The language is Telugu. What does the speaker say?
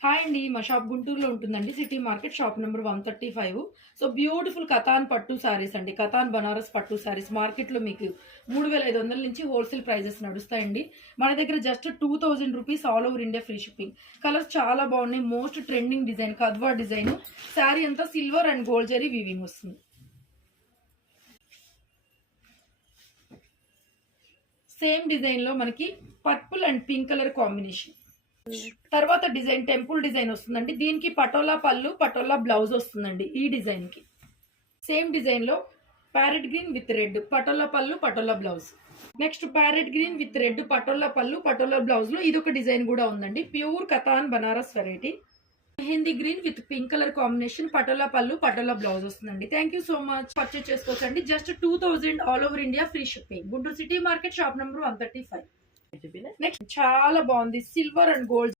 హాయ్ అండి. మా షాప్ గుంటూరులో ఉంటుందండి. City market shop number 135. So beautiful katan పట్టు సారీస్ అండి. కతాన్ బనారస్ పట్టు సారీస్ మార్కెట్‌లో మీకు 3500 నుంచి హోల్‌సేల్ ప్రైజెస్ నడుస్తాయండి. మన దగ్గర just 2000 rupees all over India free shipping. Colours చాలా బాగున్నాయి. Most trending design Kadwa design. Sari అంతా silver and gold zari weaving వస్తుంది. సేమ్ డిజైన్ లో మనకి purple and pink colour combination. తర్వాత డిజైన్ టెంపుల్ డిజైన్ వస్తుందండి. దీనికి పటోలా పళ్ళు పటోలా బ్లౌజ్ వస్తుందండి. ఈ డిజైన్ కి సేమ్ డిజైన్ లో parrot green with red Patola పళ్ళు Patola blouse. Next parrot green with red Patola పళ్ళు పటోలా బ్లౌజ్ లో ఇదొక డిజైన్ కూడా ఉందండి. Pure Katan Banaras variety. Mehndi green with pink colour combination Patola పళ్ళు పటోలా బ్లౌజ్ వస్తుందండి. Thank you so much. Purchase చేసుకోవచ్చండి. Just 2000 all over India free shipping. Guntur city market shop number 135. Next చాలా బాగుంది. Silver and gold